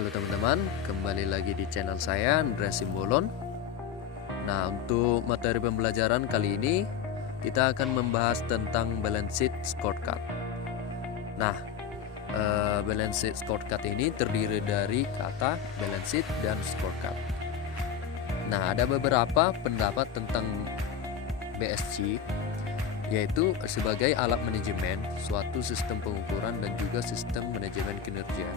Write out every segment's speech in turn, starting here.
Halo teman-teman, kembali lagi di channel saya Andreas Simbolon. Nah, untuk materi pembelajaran kali ini kita akan membahas tentang balance sheet scorecard. Nah, balance sheet scorecard ini terdiri dari kata balance sheet dan scorecard. Nah, ada beberapa pendapat tentang BSC, yaitu sebagai alat manajemen, suatu sistem pengukuran dan juga sistem manajemen kinerja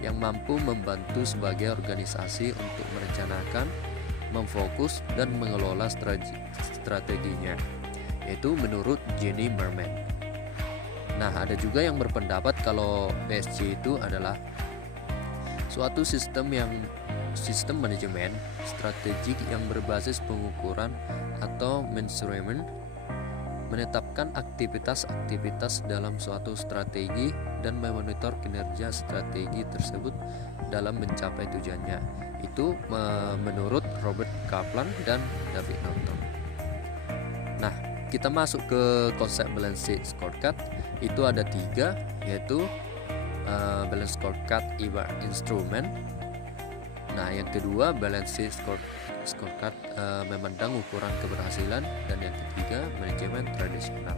yang mampu membantu sebagai organisasi untuk merencanakan, memfokus, dan mengelola strateginya, yaitu menurut Jenny Merman. Nah, ada juga yang berpendapat kalau BSC itu adalah suatu sistem manajemen strategik yang berbasis pengukuran atau measurement, menetapkan aktivitas-aktivitas dalam suatu strategi dan memonitor kinerja strategi tersebut dalam mencapai tujuannya. Itu menurut Robert Kaplan dan David Norton. Nah, kita masuk ke konsep balance sheet scorecard. Itu ada 3, yaitu balance scorecard ibarat instrumen. Nah, yang kedua balance sheet scorecard memandang ukuran keberhasilan, dan yang ketiga manajemen tradisional.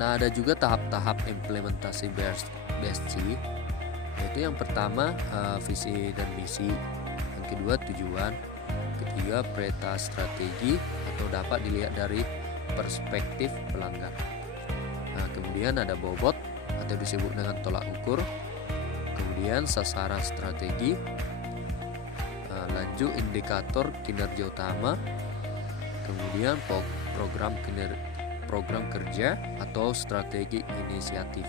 Nah, ada juga tahap-tahap implementasi BSC, yaitu yang pertama visi dan misi, yang kedua tujuan, ketiga peta strategi atau dapat dilihat dari perspektif pelanggan. Nah, kemudian ada bobot atau disebut dengan tolak ukur, kemudian sasaran strategi, lanjut indikator kinerja utama, kemudian program kerja atau strategi inisiatif,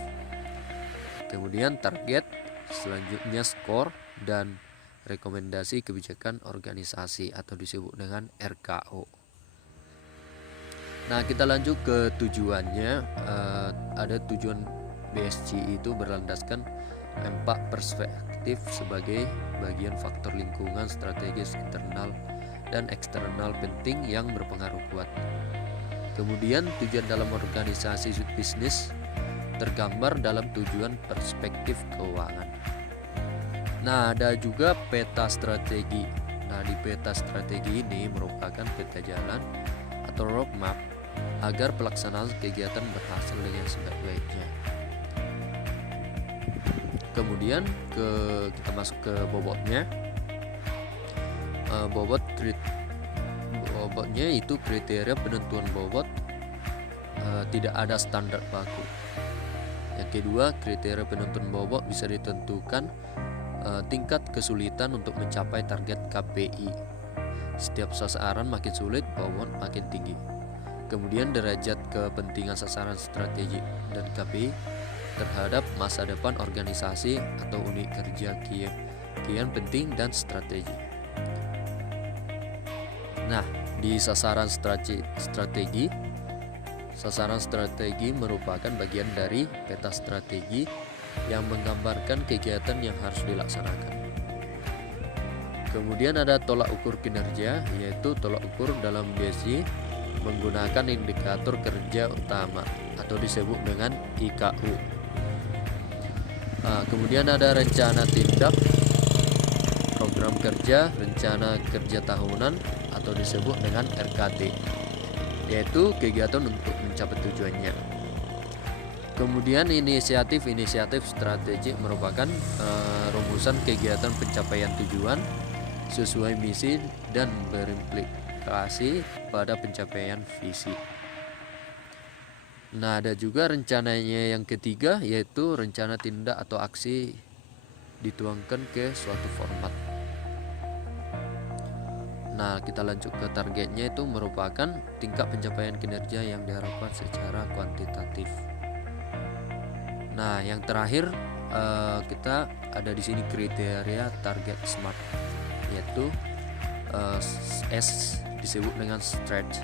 kemudian target, selanjutnya skor, dan rekomendasi kebijakan organisasi atau disebut dengan RKO. Nah, kita lanjut ke tujuannya. Ada tujuan BSC itu berlandaskan 4 perspektif sebagai bagian faktor lingkungan strategis internal dan eksternal penting yang berpengaruh kuat. Kemudian tujuan dalam organisasi bisnis tergambar dalam tujuan perspektif keuangan. Nah, ada juga peta strategi. Nah, di peta strategi ini merupakan peta jalan atau roadmap agar pelaksanaan kegiatan berhasil dengan sebaik-baiknya. Kemudian kita masuk ke bobotnya. Bobotnya itu kriteria penentuan bobot, tidak ada standar baku. Yang kedua, kriteria penentuan bobot bisa ditentukan tingkat kesulitan untuk mencapai target KPI. Setiap sasaran makin sulit, bobot makin tinggi. Kemudian derajat kepentingan sasaran strategi dan KPI terhadap masa depan organisasi atau unit kerja kian penting dan strategi. Nah, di sasaran strategi merupakan bagian dari peta strategi yang menggambarkan kegiatan yang harus dilaksanakan. Kemudian ada tolak ukur kinerja, yaitu tolak ukur dalam BSC menggunakan indikator kerja utama atau disebut dengan IKU. Kemudian ada rencana tindak, program kerja, rencana kerja tahunan atau disebut dengan RKT, yaitu kegiatan untuk mencapai tujuannya. Kemudian inisiatif strategik merupakan rumusan kegiatan pencapaian tujuan sesuai misi dan berimplikasi pada pencapaian visi. Nah, ada juga rencananya yang ketiga, yaitu rencana tindak atau aksi dituangkan ke suatu format. Nah, kita lanjut ke targetnya, itu merupakan tingkat pencapaian kinerja yang diharapkan secara kuantitatif. Nah, yang terakhir kita ada di sini kriteria target SMART, yaitu S disebut dengan stretch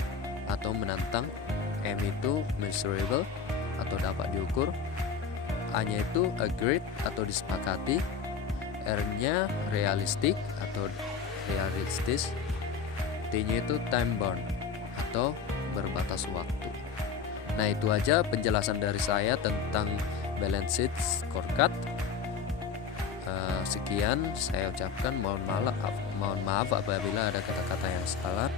atau menantang, M itu measurable atau dapat diukur, A-nya itu agreed atau disepakati, R-nya realistic atau realistis, T-nya itu time bound atau berbatas waktu. Nah, itu aja penjelasan dari saya tentang balance sheet scorecard. Sekian saya ucapkan, mohon maaf apabila ada kata-kata yang salah.